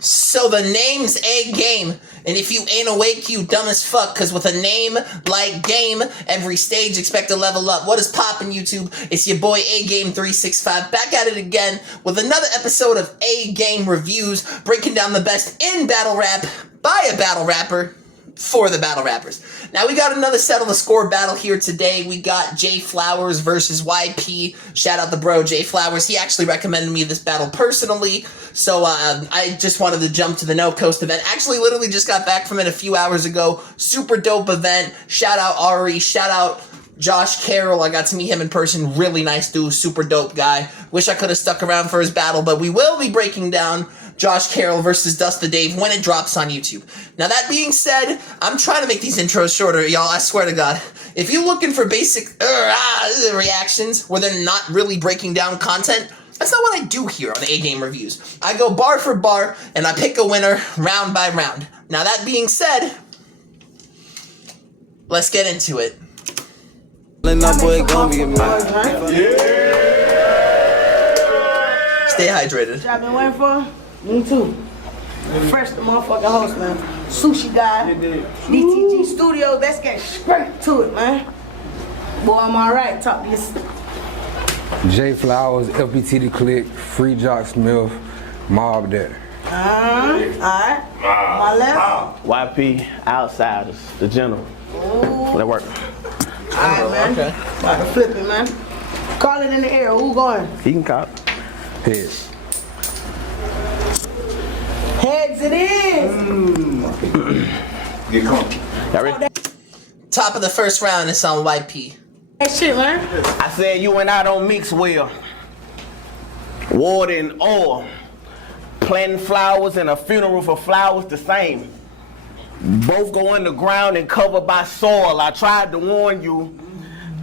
So the name's Agame, and if you ain't awake, you dumb as fuck, cause with a name like Game, every stage expect to level up. What is poppin', YouTube? It's your boy Agame365, back at it again with another episode of Agame Reviews, breaking down the best in battle rap, by a battle rapper, for the battle rappers. Now we got another settle the score battle here today. We got Jay Flowers versus YP. Shout out the bro Jay Flowers. He actually recommended me this battle personally, so I just wanted to jump to the No Coast event. Actually, literally just got back from it a few hours ago. Super dope event. Shout out Ari. Shout out Josh Carroll. I got to meet him in person. Really nice dude. Super dope guy. Wish I could have stuck around for his battle, but we will be breaking down Josh Carroll versus Dust the Dave when it drops on YouTube. Now that being said, I'm trying to make these intros shorter, y'all, I swear to God. If you're looking for basic reactions where they're not really breaking down content, that's not what I do here on Agame Reviews. I go bar for bar, and I pick a winner round by round. Now that being said, let's get into it. Stay hydrated. I've been waiting for? Me too. Fresh the motherfucking host, man. Sushi guy. DTG Studios. Let's get straight to it, man. Boy, I'm alright. Talk this. Jay Flowers, LPT The Click, Free Jock Smith, Mob that. Alright. My left. YP, Outsiders, the General. Ooh. That work. Alright, man. Okay. About to flip it, man. Call it in the air. Who going? He can cop. Heads. Heads it is. Get comfortable. Y'all ready? Top of the first round is on YP. That shit, man. I said you and I don't mix well. Water and oil. Planting flowers and a funeral for flowers the same. Both go underground and covered by soil. I tried to warn you.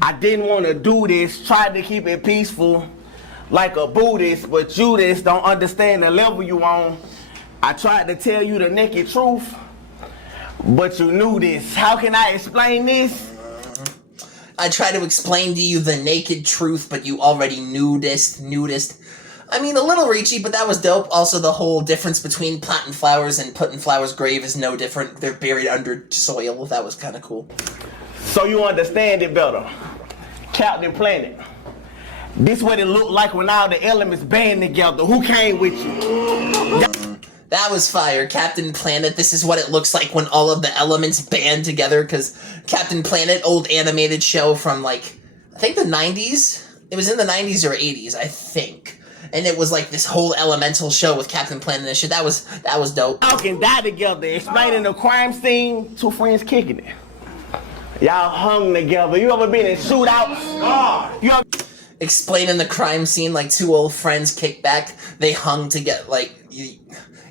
I didn't want to do this. Tried to keep it peaceful like a Buddhist, but you just don't understand the level you on. I tried to tell you the naked truth, but you knew this. How can I explain this? I tried to explain to you the naked truth, but you already knew this. I mean, a little reachy, but that was dope. Also, the whole difference between planting flowers and putting flowers grave is no different. They're buried under soil. That was kind of cool. So you understand it better. Captain Planet. This what it looked like when all the elements band together. Who came with you? That was fire. Captain Planet, this is what it looks like when all of the elements band together, because Captain Planet, old animated show from, like, I think the 90s? It was in the 90s or 80s, I think. And it was like this whole elemental show with Captain Planet and shit. That was dope. Y'all can die together, explaining the crime scene, two friends kicking it. Y'all hung together. You ever been in shootouts? You ever Explaining the crime scene like two old friends kick back. They hung together, like,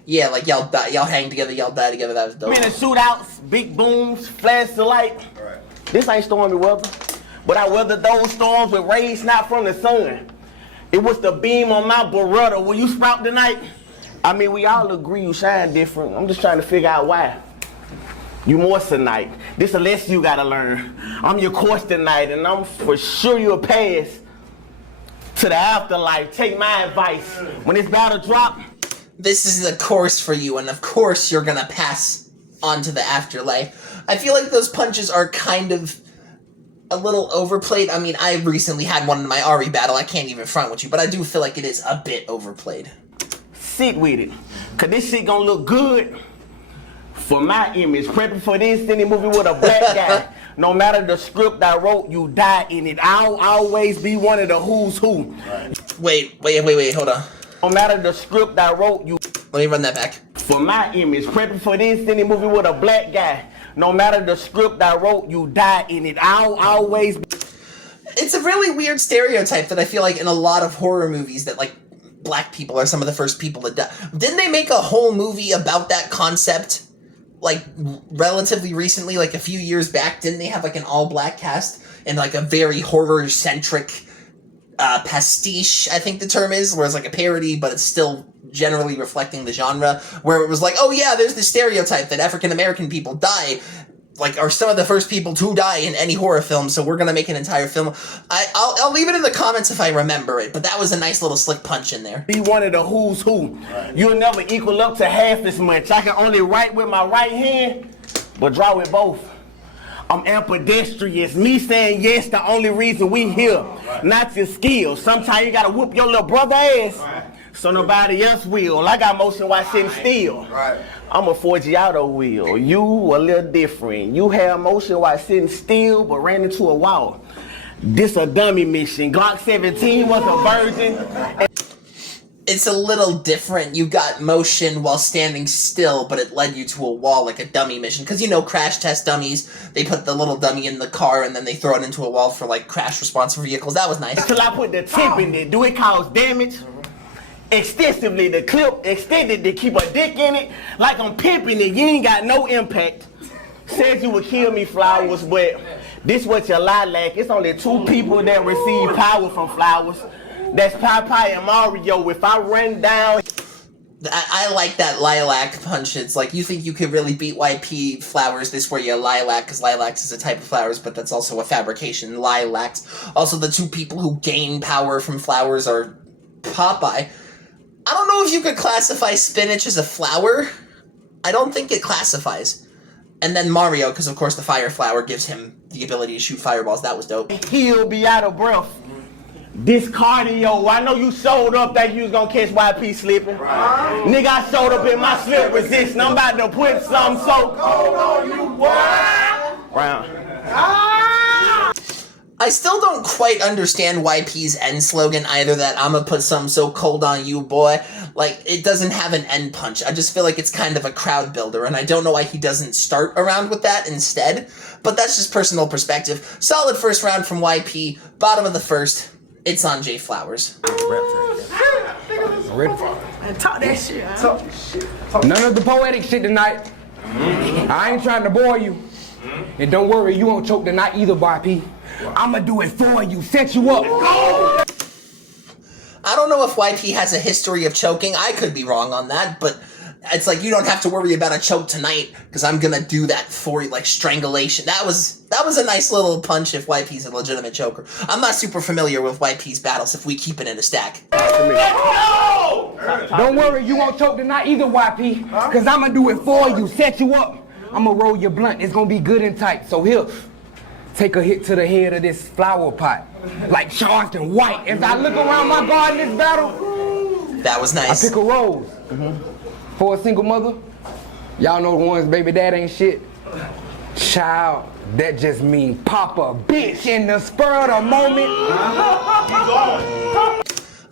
yeah, like y'all hang together, y'all die together. That was dope. been in shootouts, big booms, flash of light? This ain't stormy weather, but I weathered those storms with rays not from the sun. It was the beam on my Beretta. Will you sprout tonight? I mean, we all agree you shine different. I'm just trying to figure out why. You moissanite. This a lesson you gotta learn. I'm your course tonight, and I'm for sure you'll pass to the afterlife. Take my advice. When this battle drop, This is the course for you, and of course you're gonna pass on to the afterlife. I feel like those punches are kind of a little overplayed. I mean, I recently had one in my Ari battle. I can't even front with you, but I do feel like it is a bit overplayed. sit with it. Cause this shit gonna look good for my image. Prepping for this any movie with a black guy. No matter the script I wrote, you die in it. I'll always be one of the who's who. Wait, hold on. No matter the script I wrote, you Let me run that back. for my image. Prepping for this any movie with a black guy. No matter the script I wrote, you die in it. I'll always be. It's a really weird stereotype that I feel like in a lot of horror movies that, like, black people are some of the first people to die. Didn't they make a whole movie about that concept, like, relatively recently, like a few years back? Didn't they have, like, an all-black cast and, like, a very horror-centric pastiche, I think the term is, where it's like a parody, but it's still generally reflecting the genre, where it was like, oh yeah, there's the stereotype that African-American people die like, are some of the first people to die in any horror film, so we're gonna make an entire film. I'll leave it in the comments if I remember it, but that was a nice little slick punch in there. Be one of the who's who. You'll never equal up to half as much. I can only write with my right hand, but draw with both. I'm ambidextrous. Me saying yes, the only reason we here. Not your skills. Sometimes you gotta whoop your little brother ass, so nobody else will. I got motion while sitting still. I'm a Forgiato wheel. You a little different. You have motion while sitting still, but ran into a wall. This a dummy mission. Glock 17 was a virgin. It's a little different. You got motion while standing still, but it led you to a wall like a dummy mission. Because, you know, crash test dummies, they put the little dummy in the car and then they throw it into a wall for, like, crash responsive vehicles. That was nice. Until I put the tip in it. Do it cause damage? Extensively, the clip extended to keep a dick in it. Like I'm pimping it, you ain't got no impact. Said you would kill me, Flowers, but this what your lie lack. It's only 2 people that receive power from Flowers. That's Popeye and Mario. If I run down... I like that lilac punch. It's like, you think you could really beat YP Flowers, this where you lilac, because lilacs is a type of flowers, but that's also a fabrication. Lilacs. Also, the 2 people who gain power from flowers are Popeye. I don't know if you could classify spinach as a flower. I don't think it classifies. And then Mario, because of course the fire flower gives him the ability to shoot fireballs. That was dope. He'll be out of breath. This cardio, I know you showed up that you was gonna catch YP slipping. Nigga, I showed up in my slip resisting. I'm about to put some so cold on you, boy. Round. I still don't quite understand YP's end slogan either, that I'ma put some so cold on you, boy. Like, it doesn't have an end punch. I just feel like it's kind of a crowd builder, and I don't know why he doesn't start around with that instead, but that's just personal perspective. Solid first round from YP, bottom of the first. It's on Jay Flowers. Ready? Talk that shit, huh? None of the poetic shit tonight. I ain't trying to bore you. And don't worry, you won't choke tonight either, YP. I'ma do it for you, set you up. I don't know if YP has a history of choking. I could be wrong on that, but it's like, you don't have to worry about a choke tonight, because I'm gonna do that for you, like strangulation. That was a nice little punch if YP's a legitimate choker. I'm not super familiar with YP's battles if we keep it in a stack. Don't worry, you won't choke tonight either, YP. Because I'ma do it for you, set you up. I'ma roll your blunt, it's gonna be good and tight. So here, take a hit to the head of this flower pot. Like charged and white. As I look around my garden this battle, That was nice. I pick a rose. For a single mother, y'all know the ones baby dad ain't shit. Child, that just mean pop a bitch in the spur of the moment.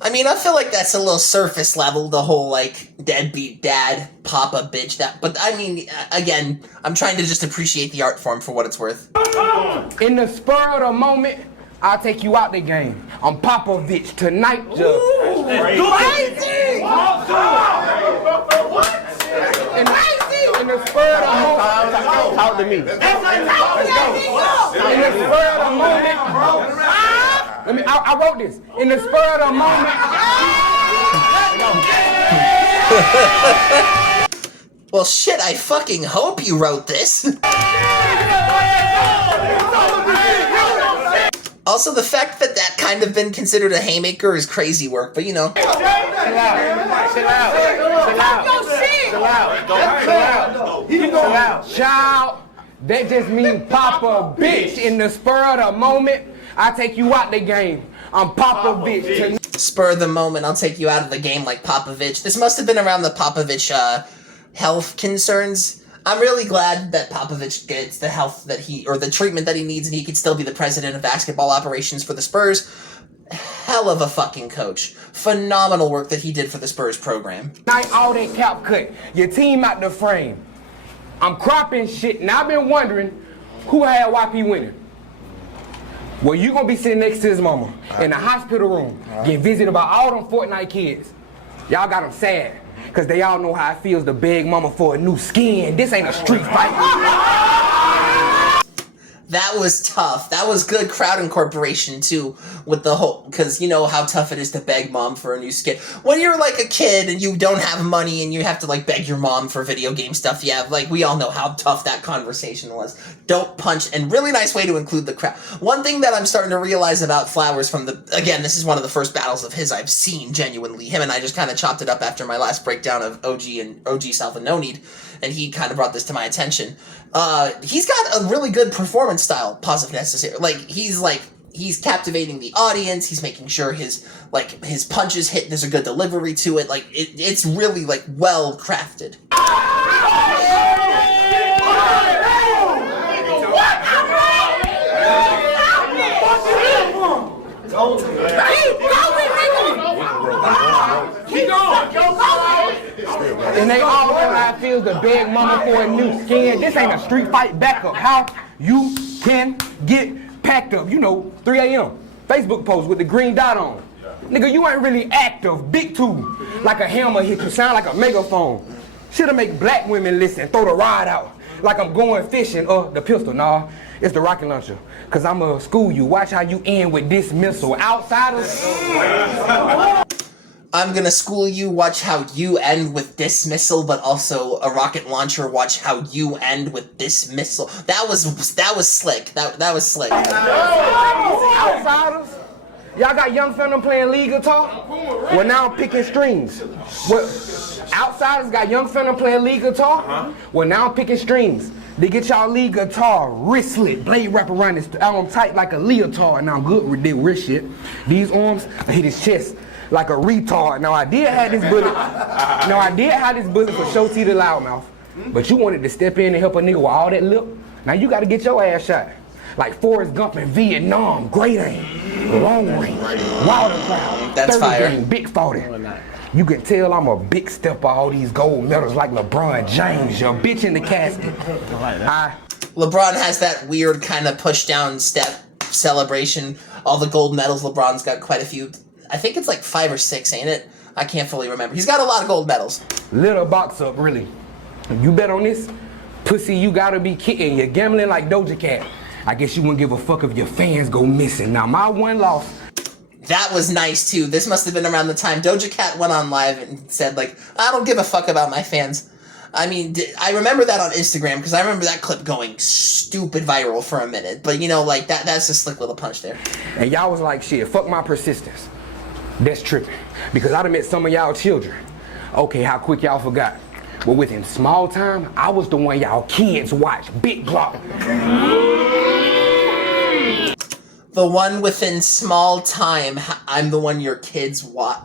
I mean, I feel like that's a little surface level, the whole, like, deadbeat dad, papa bitch, that, but I mean, again, I'm trying to just appreciate the art form for what it's worth. In the spur of the moment, I'll take you out the game. I'm Popovich tonight, Judge. Crazy! In the spur of the moment, Talk to me. in the spur of the moment, I wrote this. In the spur of the moment. Well, shit, I fucking hope you wrote this. Also, the fact that that kind of been considered a haymaker is crazy work, but you know. Chill out. Child, that just mean Papa bitch. In the spur of the moment, I take you out the game. I'm Popovich tonight. Spur of the moment, I'll take you out of the game like Popovich. This must have been around the Popovich health concerns. I'm really glad that Popovich gets the health that or the treatment that he needs, and he could still be the president of basketball operations for the Spurs. Hell of a fucking coach. Phenomenal work that he did for the Spurs program. Night, all that cap cut. Your team out the frame. I'm cropping shit, and I've been wondering who had YP winning. Well, you gonna be sitting next to his mama in the hospital room, getting visited by all them Fortnite kids. Y'all got them sad, because they all know how it feels to beg mama for a new skin. This ain't a street fight. That was tough. That was good crowd incorporation too, with the whole, because you know how tough it is to beg mom for a new skin. When you're like a kid and you don't have money and you have to like beg your mom for video game stuff, yeah, like we all know how tough that conversation was. Don't punch, and really nice way to include the crowd. One thing that I'm starting to realize about Flowers from again, this is one of the first battles of his I've seen genuinely. Him and I just kind of chopped it up after my last breakdown of OG South and No Need, and he kind of brought this to my attention. He's got a really good performance style, positive necessary. He's captivating the audience. He's making sure his punches hit. There's a good delivery to it. Like it's really like well crafted. And they all know how it feels to beg mama for a new skin. This ain't a street fight backup. How you can get packed up. You know, 3 a.m. Facebook post with the green dot on. Nigga, you ain't really active. Big tube. Like a hammer hit you. Sound like a megaphone. Should've make black women listen. Throw the rod out. Like I'm going fishing. The pistol. Nah, it's the rocket launcher. Cause I'ma school you. Watch how you end with this missile. Outsiders. I'm gonna school you, watch how you end with dismissal, but also a rocket launcher, watch how you end with dismissal. That was slick. That was slick. Outsiders. Y'all got young fella playing lead guitar? Well, now I'm picking strings. What? Outsiders got young fella playing lead guitar? Well, now I'm picking strings. They get y'all lead guitar, wrist slit, blade wrap around his arm tight like a leotard. And now I'm good with this wrist shit. These arms, I hit his chest like a retard. Now I did have this bullet for Show T the Loudmouth. But you wanted to step in and help a nigga with all that lip? Now you gotta get your ass shot. Like Forrest Gump in Vietnam, great aim, long range, wilder crowd, That's 30 fire. game, big 40. You can tell I'm a big stepper, all these gold medals like LeBron James, your bitch in the casket. LeBron has that weird kind of push down step celebration. All the gold medals, LeBron's got quite a few. I think it's like 5 or 6, ain't it? I can't fully remember. He's got a lot of gold medals. Little box up, really. You bet on this, pussy, you gotta be kidding. You're gambling like Doja Cat. I guess you wouldn't give a fuck if your fans go missing. Now my one loss. That was nice too. This must have been around the time Doja Cat went on live and said like, I don't give a fuck about my fans. I mean, I remember that on Instagram because I remember that clip going stupid viral for a minute. But you know, like that's a slick little punch there. And y'all was like, shit, fuck my persistence. That's tripping. Because I done met some of y'all children. Okay, how quick y'all forgot. Well, within small time, I was the one y'all kids watch. Big Glock. The one within small time, I'm the one your kids watch.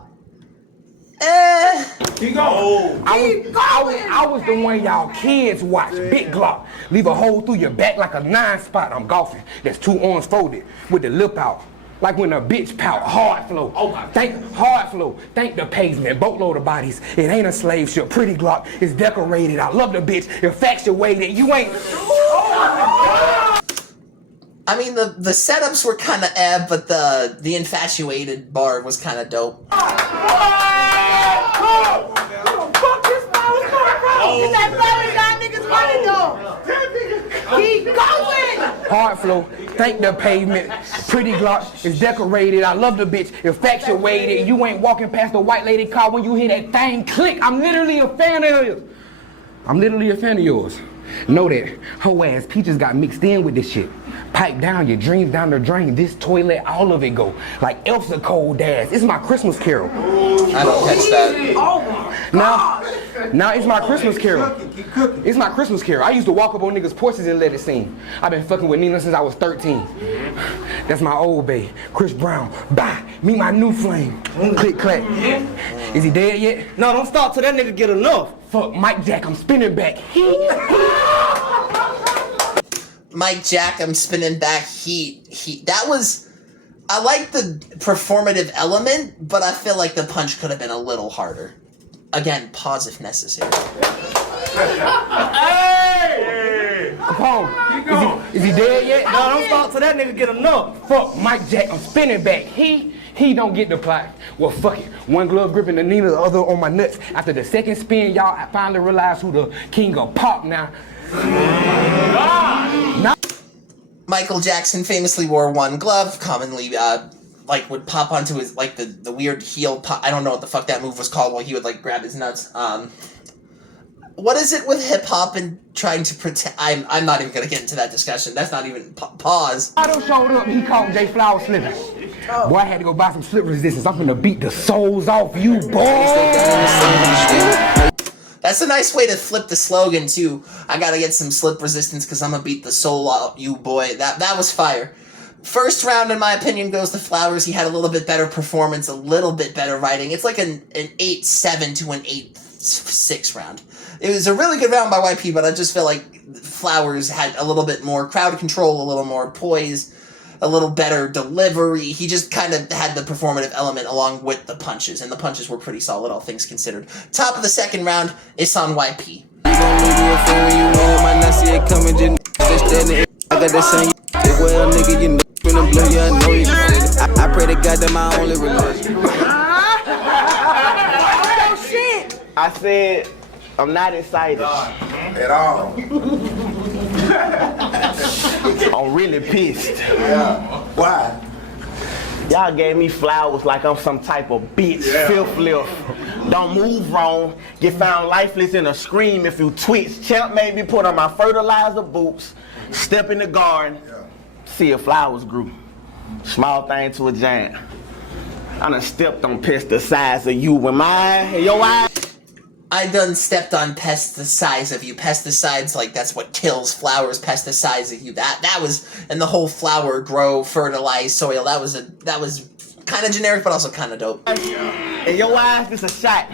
Keep going. I was the one y'all kids watch. Big Glock. Leave a hole through your back like a 9 spot. I'm golfing. That's 2 arms folded with the lip out. Like when a bitch pout, hard flow. Hard flow. Thank the pavement, boatload of bodies. It ain't a slave ship, pretty Glock. It's decorated. I love the bitch. Infatuated. You ain't. I mean, the setups were kind of but the infatuated bar was kind of dope. Keep going! Hard flow, thank the pavement, pretty Glock, it's decorated, I love the bitch, infatuated, you ain't walking past the white lady car when you hear that thing click, I'm literally a fan of yours. Know that, hoe ass peaches got mixed in with this shit. Pipe down your dreams down the drain, this toilet, all of it go. Like Elsa cold ass, it's my Christmas carol. I don't catch that. Now it's my Christmas carol. It's my Christmas carol. I used to walk up on niggas' porches and let it sing. I've been fucking with Nina since I was 13. That's my old bae, Chris Brown. Bye. Meet my new flame. Click clack. Is he dead yet? No, don't stop till that nigga get enough. Fuck Mike Jack, I'm spinning back. Mike Jack, I'm spinning back. That was. I like the performative element, but I feel like the punch could have been a little harder. Again, pause if necessary. Hey! Capone, is he dead yet? No, don't stop till that nigga get enough. Fuck Mike Jack, I'm spinning back. He don't get the plot. Well, fuck it. One glove gripping the Nina, the other on my nuts. After the second spin, y'all finally realized who the king of pop now. Michael Jackson famously wore one glove, commonly like would pop onto his like the weird heel pop. I don't know what the fuck that move was called while he would like grab his nuts. What is it with hip hop and trying to pretend? I'm not even gonna get into that discussion. That's not even pause. Otto showed up, he caught Jay Flowers slipping. Boy, I had to go buy some slip resistance. I'm gonna beat the souls off you, boy. That's a nice way to flip the slogan too. I gotta get some slip resistance because I'm gonna beat the soul off you, boy. That was fire. First round, in my opinion, goes to Flowers. He had a little bit better performance, a little bit better writing. It's like an 8-7 to an 8-6 round. It was a really good round by YP, but I just feel like Flowers had a little bit more crowd control, a little more poise, a little better delivery. He just kind of had the performative element along with the punches, and the punches were pretty solid, all things considered. Top of the second round, it's on YP. I pray to God that my only religion. Oh shit! I said, I'm not excited. At all. I'm really pissed. Yeah. Why? Y'all gave me flowers like I'm some type of bitch, filth lift. Don't move wrong, get found lifeless in a scream if you twitch. Champ made me put on my fertilizer boots, step in the garden, see if flowers grew. Small thing to a giant. I done stepped on pesticides of you with my your eyes. I done stepped on pesticides of you. Pesticides, like, that's what kills flowers. Pesticides of you. That was, and the whole flower, grow, fertilize, soil. That was kind of generic, but also kind of dope. In your eyes, this a shot.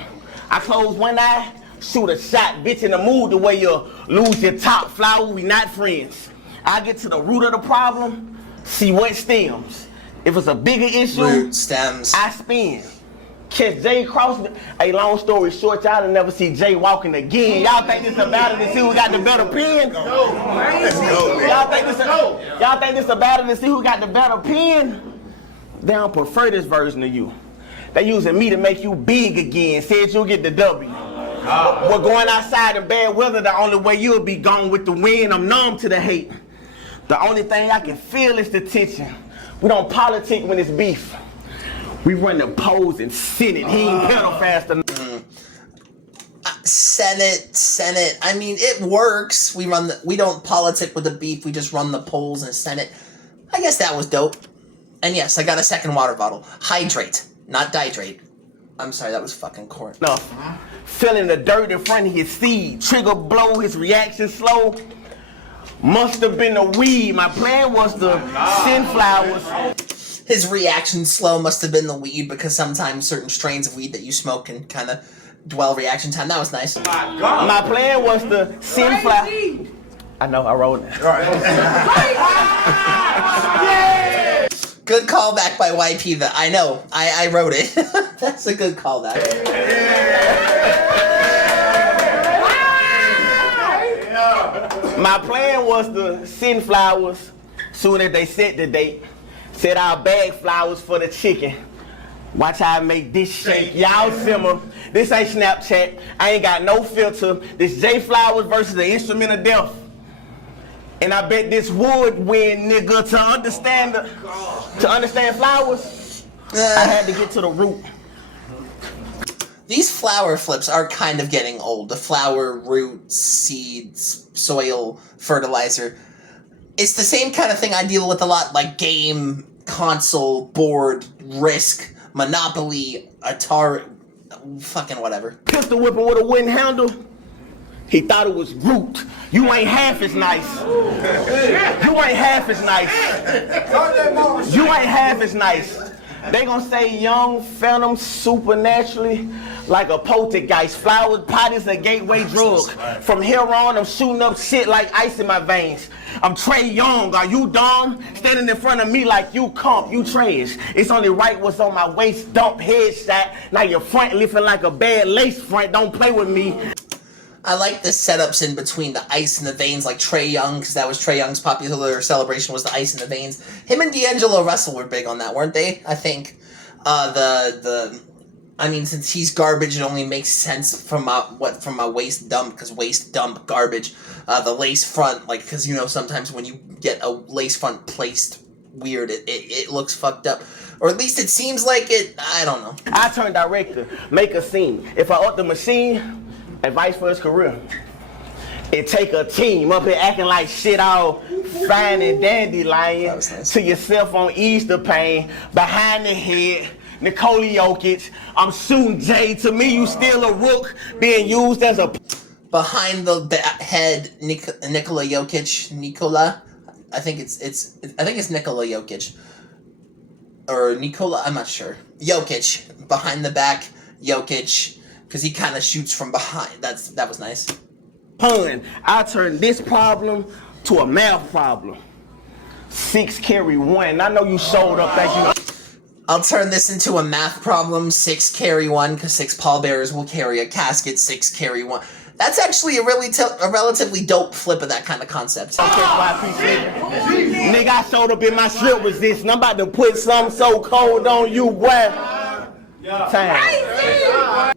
I close one eye, shoot a shot. Bitch, in the mood the way you lose your top. Flower, we not friends. I get to the root of the problem, see what stems. If it's a bigger issue, Root, stems. I spin. Catch Jay cross. A long story short, y'all will never see Jay walking again. Y'all think this a battle to see who got the better pen? Y'all think this a battle to see who got the better pen? They don't prefer this version of you. They using me to make you big again. Said you'll get the W. We're going outside in bad weather. The only way you'll be gone with the wind. I'm numb to the hate. The only thing I can feel is the tension. We don't politic when it's beef. We run the polls and Senate. He ain't pedal fast enough. Senate. I mean, it works. We don't politic with the beef. We just run the polls in Senate. I guess that was dope. And yes, I got a second water bottle. Hydrate, not dihydrate. I'm sorry, that was fucking corn. No. Feeling the dirt in front of his seed. Trigger blow, his reaction slow. Must have been the weed. My plan was to send flowers. His reaction slow must have been the weed, because sometimes certain strains of weed that you smoke can kind of dwell reaction time. That was nice. My plan was to send flowers. I know, I wrote it. Good callback by YP. That I know. I wrote it. That's a good callback. My plan was to send flowers soon as they set the date. Said I'll bag flowers for the chicken. Watch how I make this shake. Y'all simmer. This ain't Snapchat. I ain't got no filter. This J Flowers versus the Instrument of Death. And I bet this would win, nigga, to understand flowers. I had to get to the root. These flower flips are kind of getting old. The flower, root, seeds, soil, fertilizer. It's the same kind of thing I deal with a lot, like game, console, board, Risk, Monopoly, Atari, fucking whatever. Pistol whipping with a wooden handle. He thought it was root. You ain't half as nice. You ain't half as nice. You ain't half as nice. They gonna say young phantom supernaturally like a poltergeist. Flowers, pot is a gateway drug. From here on, I'm shooting up shit like ice in my veins. I'm Trey Young. Are you dumb? Standing in front of me like you comp, you trash. It's only right what's on my waist. Dump headshot. Now your front lifting like a bad lace front. Don't play with me. I like the setups in between the ice and the veins, like Trey Young, because that was Trey Young's popular celebration, was the ice and the veins. Him and D'Angelo Russell were big on that, weren't they? I think. I mean, since he's garbage, it only makes sense from my waist dump, because waist dump garbage. The lace front, like, because you know sometimes when you get a lace front placed weird, it looks fucked up, or at least it seems like it. I don't know. I turn director, make a scene. If I up the machine, advice for his career. It take a team up here acting like shit all fine and dandelion Nice. to yourself on Easter pain behind the head. Nikola Jokic, I'm shooting Jay. To me, you still a rook being used as a Behind the head, Nikola Jokic. Nikola, I think it's Nikola Jokic or Nikola. I'm not sure. Jokic behind the back, Jokic, because he kind of shoots from behind. That was nice. pun. I turn this problem to a math problem. 6 carry 1. I know you showed up thinking. I'll turn this into a math problem. 6 carry 1, because 6 pallbearers will carry a casket. 6 carry 1. That's actually a relatively dope flip of that kind of concept. Nigga, I showed up in my strip resisting. I'm about to put something so cold on you, boy. Time.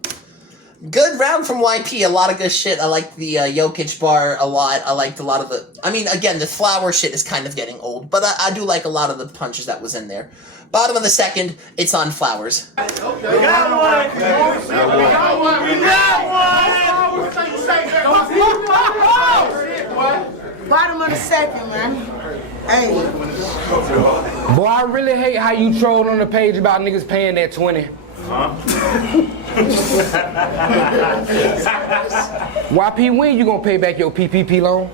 Good round from YP. A lot of good shit. I like the Jokic bar a lot. I liked a lot of the... I mean, again, the flower shit is kind of getting old, but I do like a lot of the punches that was in there. Bottom of the second, it's on flowers. We got one! We got one! We got one! Bottom of the second, man. Hey. Boy, I really hate how you trolled on the page about niggas paying that 20. YP, when you gonna pay back your PPP loan?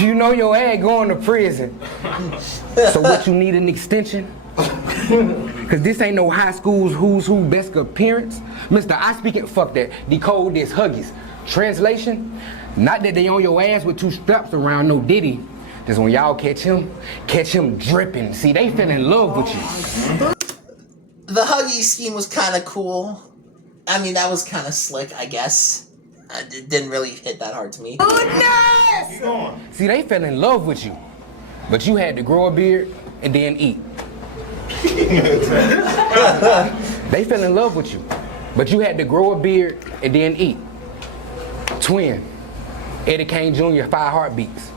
You know your ass going to prison. So what, you need an extension? Cause this ain't no high school's who's who best appearance. Mr. I speaking, fuck that. Decode this, Huggies. Translation, not that they on your ass with 2 straps around no Diddy. Just when y'all catch him dripping. See, they fell in love with you. The Huggy scheme was kind of cool. I mean, that was kind of slick, I guess. It didn't really hit that hard to me. Goodness! See, they fell in love with you. But you had to grow a beard and then eat. They fell in love with you. But you had to grow a beard and then eat. Twin, Eddie Kane Jr., 5 heartbeats.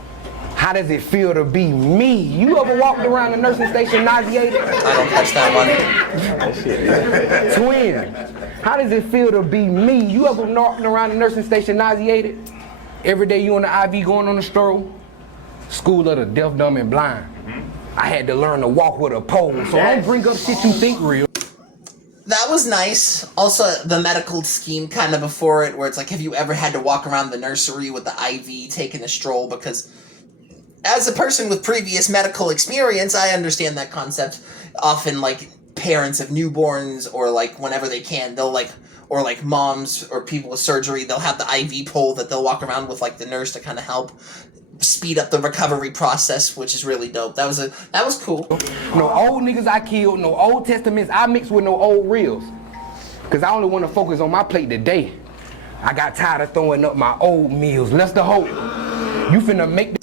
How does it feel to be me? You ever walked around the nursing station nauseated? I don't catch that one. Twin, how does it feel to be me? You ever walked around the nursing station nauseated? Every day you on the IV going on the stroll? School of the deaf, dumb, and blind. I had to learn to walk with a pole, so don't bring up shit you think real. That was nice. Also, the medical scheme kind of before it, where it's like, have you ever had to walk around the nursery with the IV taking a stroll? Because as a person with previous medical experience, I understand that concept. Often, like, parents of newborns, or, like, whenever they can, they'll, like, or, like, moms or people with surgery, they'll have the IV pole that they'll walk around with, like, the nurse to kind of help speed up the recovery process, which is really dope. That was cool. No old niggas I killed, no Old Testaments I mixed with no old reels. Cause I only want to focus on my plate today. I got tired of throwing up my old meals. Lester Hope, you finna make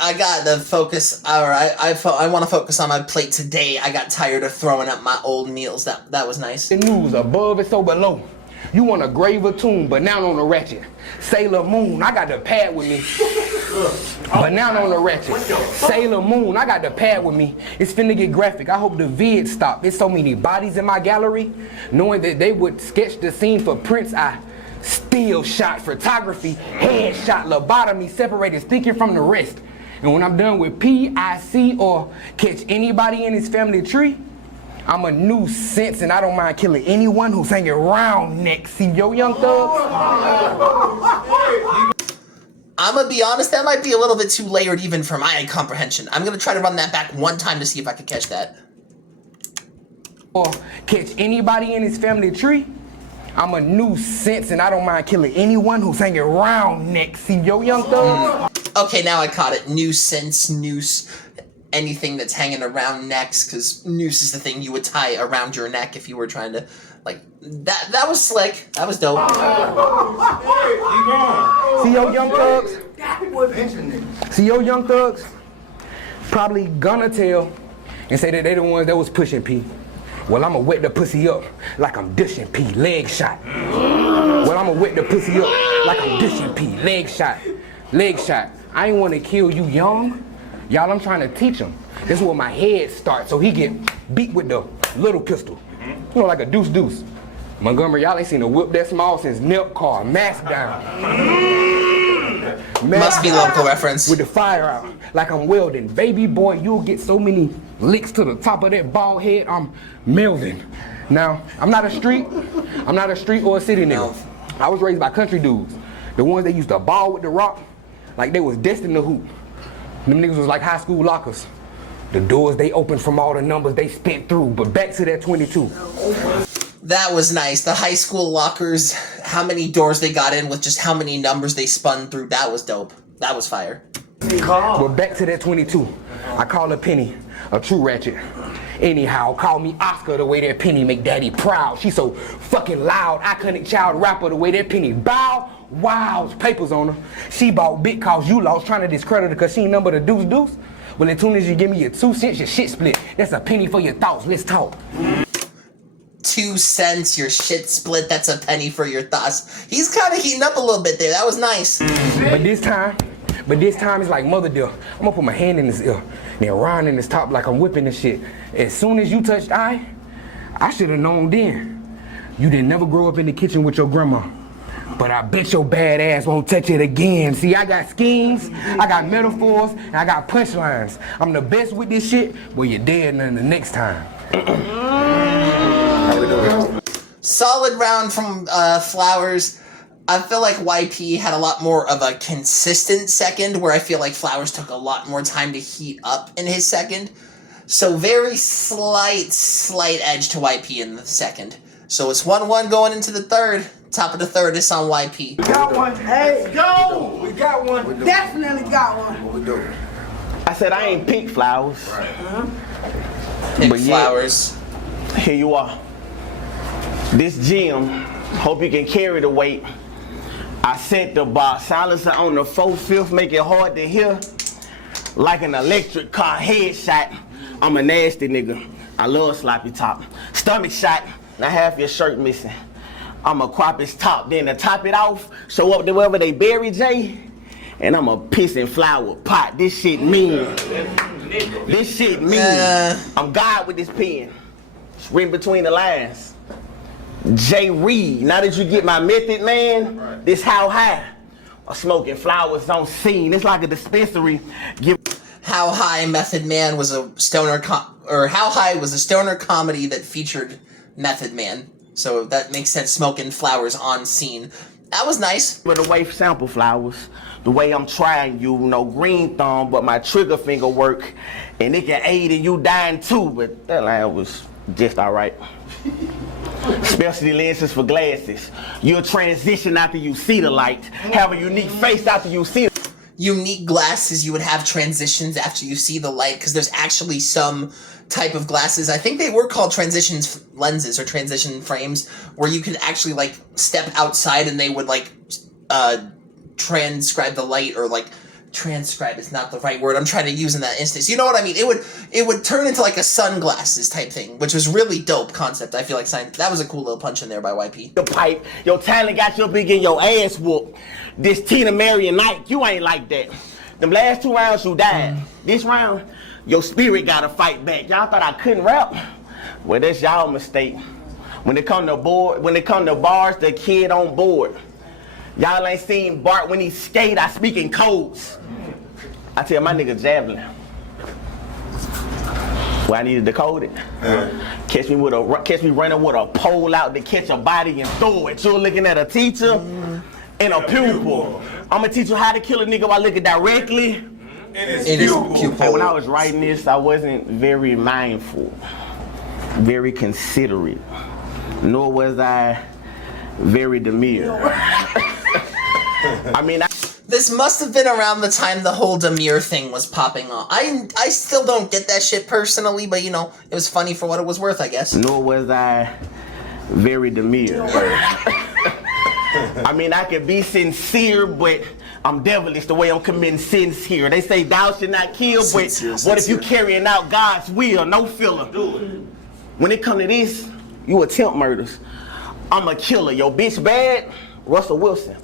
I got to focus. All right, I want to focus on my plate today. I got tired of throwing up my old meals. That was nice. the news above and so below. You want a grave or tomb, but now on the ratchet. Sailor Moon, I got the pad with me. But now on the ratchet. Sailor Moon, I got the pad with me. It's finna get graphic. I hope the vid stop. There's so many bodies in my gallery. Knowing that they would sketch the scene for Prince, I still shot photography, headshot, lobotomy, separated thinking from the rest. And when I'm done with PIC or catch anybody in his family tree, I'm a nuisance and I don't mind killing anyone who's hanging around next. See yo, young thugs? I'm gonna be honest, that might be a little bit too layered even for my comprehension. I'm gonna try to run that back one time to see if I can catch that. Or catch anybody in his family tree, I'm a nuisance and I don't mind killing anyone who's hanging around next. See yo, young thugs? Okay, now I caught it. Nuisance, noose, anything that's hanging around necks, because noose is the thing you would tie around your neck if you were trying to, like, that was slick. That was dope. See yo, young thugs? See yo, young thugs? Probably gonna tell and say that they the ones that was pushing P. Well, I'ma wet the pussy up like I'm dishing P, leg shot. Well, I'ma wet the pussy up like I'm dishing P, leg shot. Leg shot. I ain't wanna kill you young. Y'all, I'm trying to teach him. This is where my head starts, so he get beat with the little pistol. You know, like a deuce. Montgomery, y'all ain't seen a whip that small since Nip car, mask down. Must be local reference. With the fire out, like I'm welding. Baby boy, you'll get so many licks to the top of that bald head, I'm Melvin. Now, I'm not a street or a city nigga. I was raised by country dudes. The ones that used to ball with the rock, like they was destined to hoop. Them niggas was like high school lockers. The doors they opened from all the numbers they spent through, but back to that 22. That was nice. The high school lockers, how many doors they got in with just how many numbers they spun through. That was dope. That was fire. But back to that 22. I call her Penny, a true ratchet. Anyhow, call me Oscar the way that Penny make daddy proud. She so fucking loud, iconic child rapper the way that Penny bow. Wow's papers on her. She bought big cause you lost, trying to discredit her cause she number the deuce. Well, as soon as you give me your 2 cents, your shit split. That's a penny for your thoughts. Let's talk. 2 cents, your shit split. That's a penny for your thoughts. He's kind of heating up a little bit there. That was nice. But this time it's like mother deal. I'm gonna put my hand in his ear, then round in his top like I'm whipping this shit. As soon as you touched I should have known then. You didn't never grow up in the kitchen with your grandma. But I bet your bad ass won't touch it again. See, I got schemes, I got metaphors, and I got punchlines. I'm the best with this shit, but you're dead none the next time. Solid round from Flowers. I feel like YP had a lot more of a consistent second, where I feel like Flowers took a lot more time to heat up in his second. So very slight edge to YP in the second. So it's 1-1 going into the third. Top of the third is on YP. We got one. Hey, Go! we got one. Definitely got one. What we doing? I said I ain't pick Flowers. Pick But yeah. Flowers. Here you are. This gym, hope you can carry the weight. I set the bar silencer on the 4/5, make it hard to hear. Like an electric car headshot. I'm a nasty nigga. I love sloppy top. Stomach shot, now half your shirt missing. I'ma crop his top, then to top it off, show up to wherever they bury Jay, and I'ma piss and flower pot. This shit mean. This shit mean. I'm God with this pen. It's written between the lines. J. Reed, now that you get my method, man, this how high. I'm smoking flowers on scene. It's like a dispensary. How High Method Man was a stoner How High was a stoner comedy that featured Method Man. So that makes sense, smoking flowers on scene. That was nice. But the way sample flowers, the way I'm trying you, no green thumb, but my trigger finger work, and it can aid in you dying too, but that line was just all right. Specialty lenses for glasses. You'll transition after you see the light. Have a unique face after you see it. Unique glasses, you would have transitions after you see the light, because there's actually some type of glasses, I think they were called transitions lenses or transition frames, where you could actually like step outside and they would like transcribe the light, or like transcribe is not the right word I'm trying to use in that instance. You know what I mean? It would turn into like a sunglasses type thing, which was really dope concept. I feel like that was a cool little punch in there by YP. The pipe, your talent got your big in your ass whooped. This Tina Marion night, you ain't like that. Them last 2 rounds you died. This round, your spirit gotta fight back. Y'all thought I couldn't rap? Well, that's y'all mistake. When it come to bars, the kid on board. Y'all ain't seen Bart when he skate, I speak in codes. I tell my nigga Javelin. Well, I need to decode it. Catch me running with a pole out to catch a body and throw it. You're looking at a teacher and a pupil. I'ma teach you how to kill a nigga by looking directly in his pupil. And when I was writing this, I wasn't very mindful, very considerate, nor was I very demure. I mean, this must have been around the time the whole demure thing was popping off. I still don't get that shit personally, but you know, it was funny for what it was worth, I guess. Nor was I very demure. I mean, I could be sincere, but I'm devilish the way I'm committing sins here. They say thou should not kill, but what if you carrying out God's will? No filler. When it come to this, you attempt murders. I'm a killer. Your bitch bad, Russell Wilson.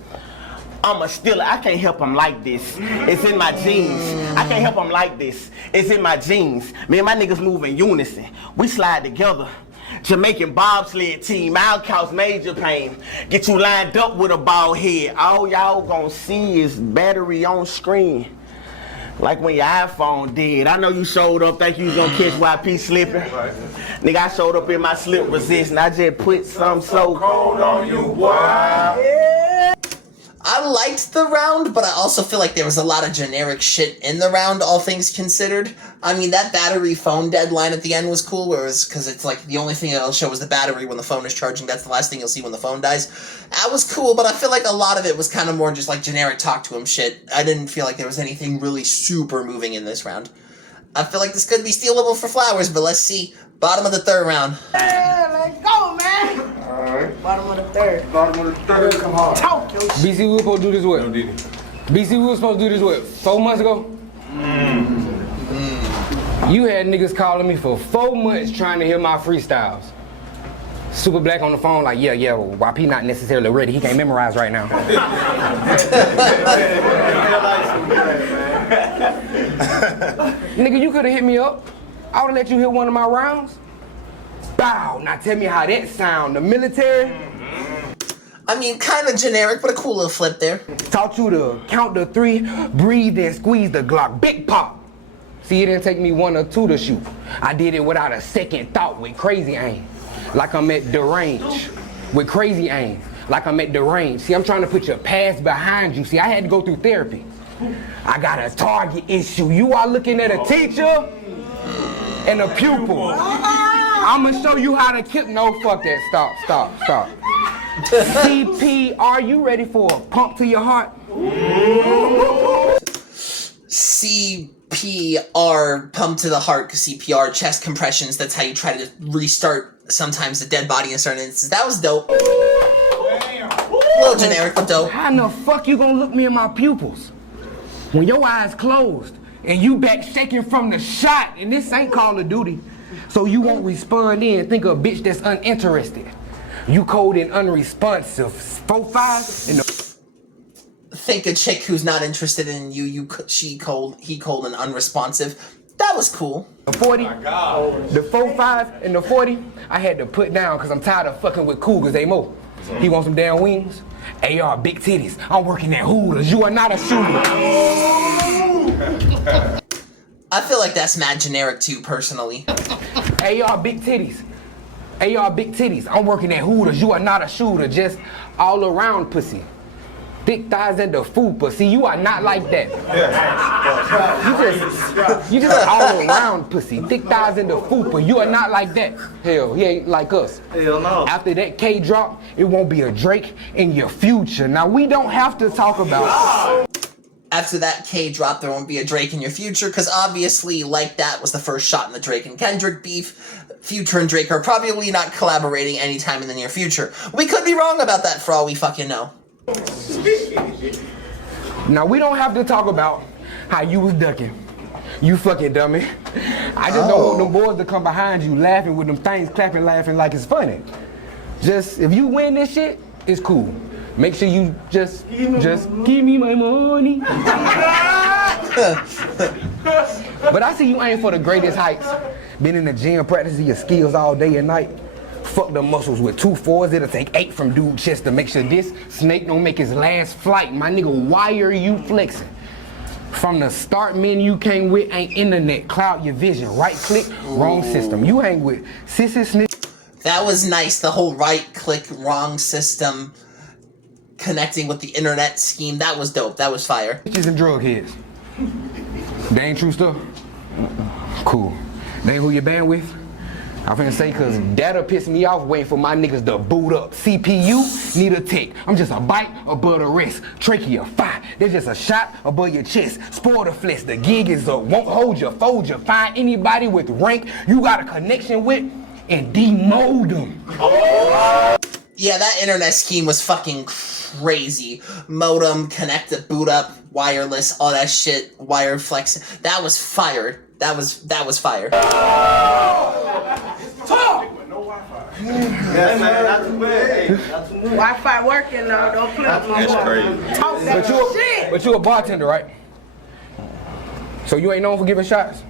I'm a stealer. I can't help him like this. It's in my genes. I can't help him like this. It's in my genes. Me and my niggas move in unison. We slide together. Jamaican bobsled team, outcast major pain. Get you lined up with a bald head. All y'all gonna see is battery on screen. Like when your iPhone dead. I know you showed up, think you was gonna catch YP slipping. Nigga, I showed up in my slip resist and I just put some so cold on you, boy. Yeah. I liked the round, but I also feel like there was a lot of generic shit in the round, all things considered. I mean, that battery phone deadline at the end was cool, whereas, because it's like the only thing that'll show is the battery when the phone is charging. That's the last thing you'll see when the phone dies. That was cool, but I feel like a lot of it was kind of more just like generic talk to him shit. I didn't feel like there was anything really super moving in this round. I feel like this could be stealable for flowers, but let's see. Bottom of the third round. Yeah, let's go, man. Alright. Bottom of the third. Bottom of the third, come hard. Talk your shit. BC, we were supposed to do this what? BC, we were supposed to do this what? 4 months ago? You had niggas calling me for 4 months trying to hear my freestyles. Super Black on the phone like, yeah, well, YP not necessarily ready. He can't memorize right now. Nigga, you could have hit me up. I would have let you hear one of my rounds. Bow, now tell me how that sound. The military? I mean, kind of generic, but a cool little flip there. Taught you to count to 3, breathe and squeeze the Glock. Big pop. See, it didn't take me 1 or 2 to shoot. I did it without a second thought with crazy aim. Like I'm at the range. With crazy aim. Like I'm at the range. See, I'm trying to put your past behind you. See, I had to go through therapy. I got a target issue. You are looking at a teacher and a pupil. I'ma show you how to kill. No, fuck that. Stop. CP, are you ready for a pump to your heart? CPR, pump to the heart, because CPR, chest compressions, that's how you try to restart sometimes a dead body in certain instances. That was dope. A little generic, but dope. How in the fuck you gonna look me in my pupils? When your eyes closed and you back shaking from the shot, and this ain't Call of Duty, so you won't respond in, think of a bitch that's uninterested. You cold and unresponsive. 4-5 and the Think a chick who's not interested in you, he cold and unresponsive. That was cool. The 40, the 4-5 and the 40, I had to put down because I'm tired of fucking with cougars, Mo. He want some damn wings? AR, big titties. I'm working at Hooters. You are not a shooter. I feel like that's mad generic too, personally. AR, big titties. AR, big titties. I'm working at Hooters. You are not a shooter. Just all around pussy. Thick thighs and the fupa. See, you are not like that. You just all around pussy. Thick thighs and the fupa. You are not like that. Hell, he ain't like us. Hell no. After that K drop, it won't be a Drake in your future. Now, we don't have to talk about After that K drop, there won't be a Drake in your future, because obviously, like that was the first shot in the Drake and Kendrick beef. Future and Drake are probably not collaborating anytime in the near future. We could be wrong about that for all we fucking know. Now, we don't have to talk about how you was ducking. You fucking dummy. I just don't want them boys to come behind you laughing with them things clapping, laughing like it's funny. Just, if you win this shit, it's cool. Make sure you just give me my money. But I see you aim for the greatest heights. Been in the gym practicing your skills all day and night. Fuck the muscles with 2 4s. It'll take 8 from dude chest to make sure this snake don't make his last flight. My nigga, why are you flexing? From the start, men you came with ain't internet. Cloud your vision. Right click, wrong system. You hang with sissy snitch. That was nice, the whole right-click, wrong system connecting with the internet scheme. That was dope. That was fire. Bitches and drug heads. They ain't true stuff? Cool. They ain't who you band with? I'm finna say, cause that'll piss me off waiting for my niggas to boot up. CPU, need a tick. I'm just a bite above the wrist. Trachea, fire. There's just a shot above your chest. Spoil the flesh, the gig is up. Won't hold you, fold you. Find anybody with rank you got a connection with and demold them. Yeah, that internet scheme was fucking crazy. Modem, connect to boot up, wireless, all that shit, wired flex. That was fired. That was fire. Talk! Yes, man, not too bad. Wi-Fi working though. Don't play with my boy. Talk that shit. But you a bartender, right? So you ain't known for giving shots?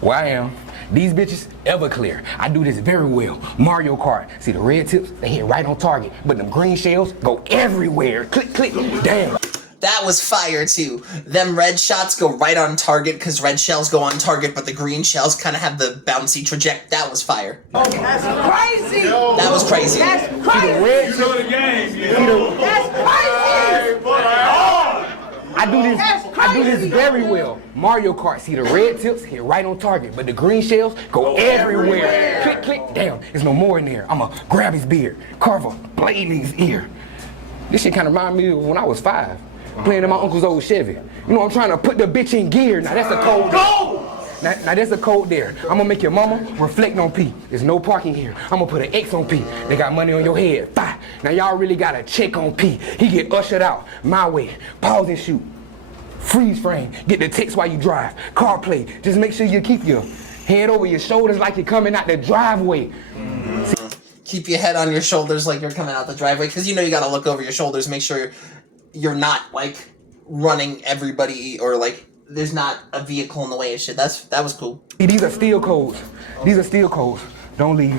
Well, I am. These bitches, Everclear. I do this very well. Mario Kart. See the red tips? They hit right on target. But them green shells go everywhere. Click, click. Damn. That was fire too. Them red shots go right on target because red shells go on target, but the green shells kind of have the bouncy trajectory. That was fire. Oh, that's crazy. That was crazy. That's crazy. You know the game. That's crazy. I do this very well. Mario Kart, see the red tips hit right on target, but the green shells go everywhere. Click, click, damn, there's no more in there. I'ma grab his beard, carve a blade in his ear. This shit kind of remind me of when I was 5, playing in my uncle's old Chevy. You know, I'm trying to put the bitch in gear. Now that's a code. Now there's a code there. I'm gonna make your mama reflect on P. There's no parking here. I'm gonna put an X on P. They got money on your head. 5. Now y'all really gotta check on P. He get ushered out my way. Pause and shoot. Freeze frame. Get the text while you drive. Car play. Just make sure you keep your head over your shoulders like you're coming out the driveway. Keep your head on your shoulders like you're coming out the driveway, because you know you gotta look over your shoulders, make sure you're not like running everybody or like there's not a vehicle in the way and shit. That was cool. These are steel codes. These are steel codes. Don't leave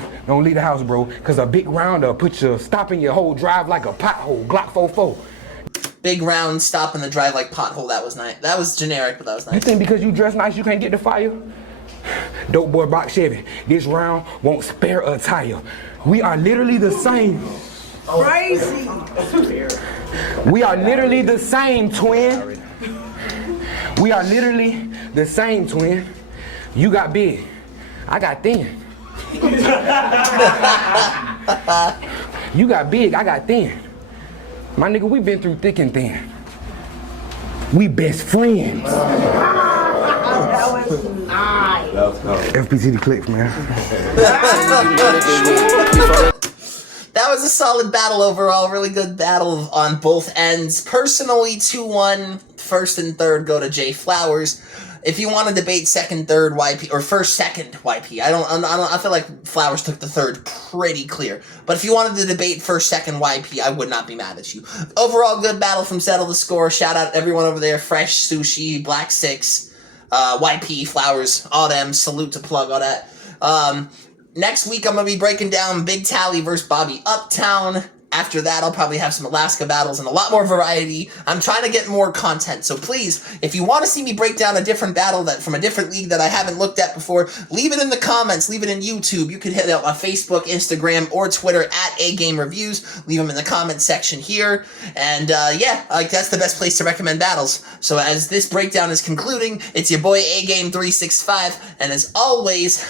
the house, bro, because a big rounder put you stopping your whole drive like a pothole. Glock 44. Big round stop in the drive like pothole. That was nice. That was generic, but that was nice. You think because you dress nice you can't get the fire? Dope boy box Chevy. This round won't spare a tire. We are literally the same. Crazy. We are literally the same, twin. We are literally the same, twin. You got big. I got thin. You got big. I got thin. My nigga, we been through thick and thin. We best friends. That was nice. FPT the clicks, man. That was a solid battle overall. Really good battle on both ends. Personally, 2-1. First and third go to Jay Flowers. If you want to debate second, third YP or first, second YP, I feel like Flowers took the third pretty clear. But if you wanted to debate first, second YP, I would not be mad at you. Overall, good battle from Settle the Score. Shout out everyone over there: Fresh Sushi, Black Six, YP, Flowers, all them. Salute to plug all that. Next week, I'm going to be breaking down Big Tally versus Bobby Uptown. After that, I'll probably have some Alaska battles and a lot more variety. I'm trying to get more content, so please, if you want to see me break down a different battle that from a different league that I haven't looked at before, leave it in the comments, leave it in YouTube. You can hit it on Facebook, Instagram, or Twitter at Agame Reviews. Leave them in the comment section here. And yeah, like that's the best place to recommend battles. So as this breakdown is concluding, it's your boy Agame365, and as always,